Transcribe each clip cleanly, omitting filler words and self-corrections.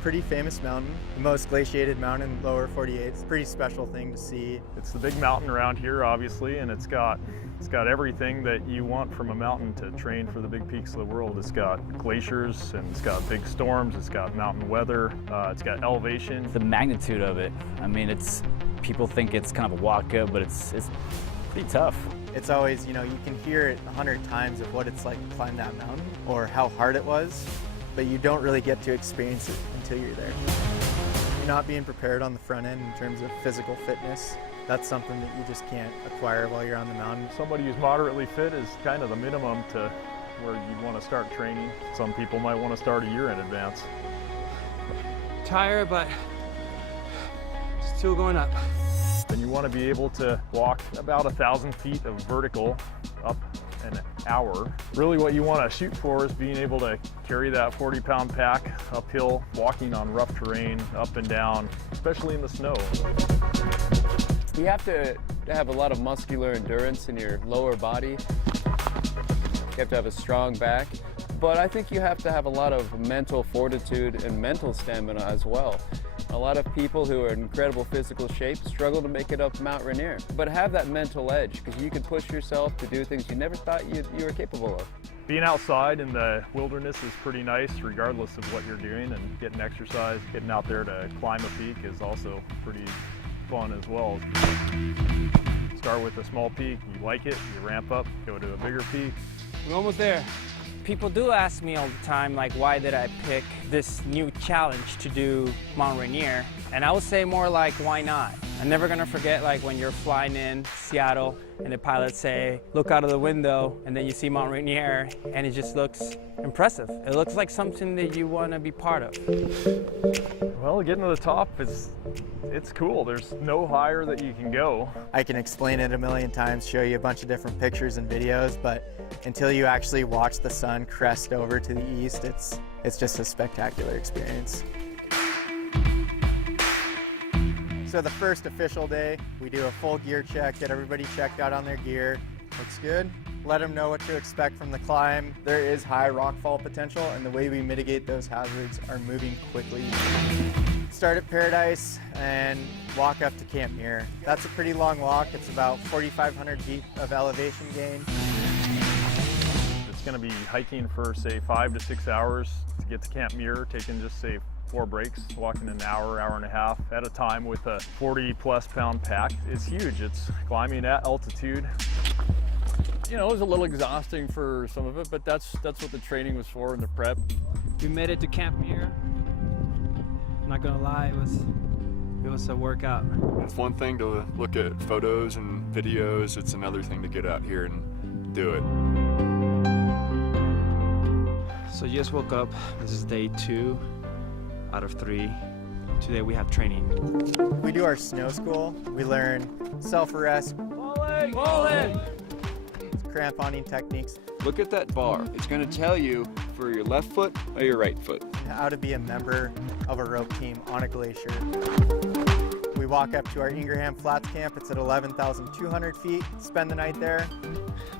pretty famous mountain, the most glaciated mountain in lower 48. It's a pretty special thing to see. It's the big mountain around here, obviously, and it's got everything that you want from a mountain to train for the big peaks of the world. It's got glaciers, and it's got big storms, it's got mountain weather, it's got elevation. The magnitude of it, I mean, people think it's kind of a walk up, but it's pretty tough. It's always, you can hear it 100 times of what it's like to climb that mountain or how hard it was, but you don't really get to experience it until you're there. You're not being prepared on the front end in terms of physical fitness. That's something that you just can't acquire while you're on the mountain. Somebody who's moderately fit is kind of the minimum to where you'd want to start training. Some people might want to start a year in advance. Tired, but still going up. Then you want to be able to walk about 1,000 feet of vertical up an hour. Really what you want to shoot for is being able to carry that 40-pound pack uphill, walking on rough terrain, up and down, especially in the snow. You have to have a lot of muscular endurance in your lower body. You have to have a strong back, but I think you have to have a lot of mental fortitude and mental stamina as well. A lot of people who are in incredible physical shape struggle to make it up Mt Rainier, but have that mental edge because you can push yourself to do things you never thought you were capable of. Being outside in the wilderness is pretty nice regardless of what you're doing, and getting exercise, getting out there to climb a peak is also pretty fun as well. Start with a small peak, you like it, you ramp up, go to a bigger peak. We're almost there. People do ask me all the time, like, why did I pick this new challenge to do Mt Rainier? And I would say more like, why not? I'm never gonna forget, like, when you're flying in Seattle and the pilots say, look out of the window, and then you see Mt Rainier, and it just looks impressive. It looks like something that you wanna be part of. Well, getting to the top it's cool. There's no higher that you can go. I can explain it a million times, show you a bunch of different pictures and videos, but until you actually watch the sun crest over to the east, it's just a spectacular experience. So the first official day, we do a full gear check, get everybody checked out on their gear. Looks good. Let them know what to expect from the climb. There is high rockfall potential, and the way we mitigate those hazards are moving quickly. Start at Paradise and walk up to Camp Muir. That's a pretty long walk. It's about 4,500 feet of elevation gain. It's going to be hiking for, say, 5 to 6 hours to get to Camp Muir, taking just, say, 4 breaks, walking an hour, hour and a half at a time with a 40-plus pound pack. It's huge. It's climbing at altitude. You know, it was a little exhausting for some of it, but that's what the training was for and the prep. We made it to Camp Muir. I'm not gonna lie, it was a workout. It's one thing to look at photos and videos, it's another thing to get out here and do it. So just woke up. This is day 2 out of 3. Today we have training. We do our snow school. We learn self-arrest, cramponing techniques, Look at that bar. It's going to tell you for your left foot or your right foot. how to be a member of a rope team on a glacier. We walk up to our Ingraham Flats camp. It's at 11,200 feet. Spend the night there.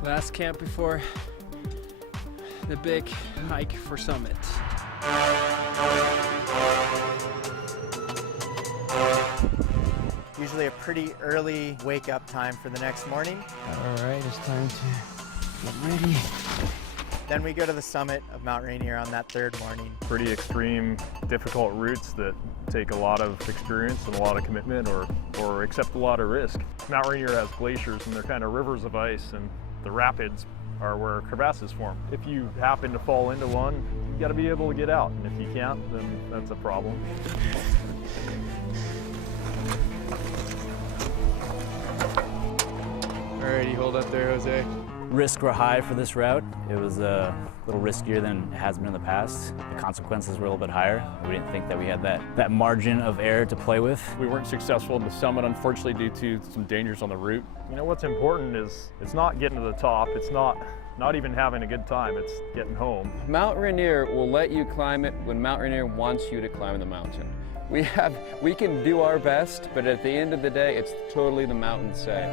Last camp before the big hike for summit. Usually a pretty early wake-up time for the next morning. All right, it's time to get ready. Then we go to the summit of Mt Rainier on that 3rd morning. Pretty extreme, difficult routes that take a lot of experience and a lot of commitment or accept a lot of risk. Mt Rainier has glaciers, and they're kind of rivers of ice, and the rapids are where crevasses form. If you happen to fall into one, you got to be able to get out, and if you can't, then that's a problem. Alrighty, hold up there, Jose. Risks were high for this route. It was a little riskier than it has been in the past. The consequences were a little bit higher. We didn't think that we had that margin of error to play with. We weren't successful in the summit, unfortunately, due to some dangers on the route. You know, what's important is it's not getting to the top. It's not even having a good time. It's getting home. Mt Rainier will let you climb it when Mt Rainier wants you to climb the mountain. We can do our best, but at the end of the day, it's totally the mountain's say.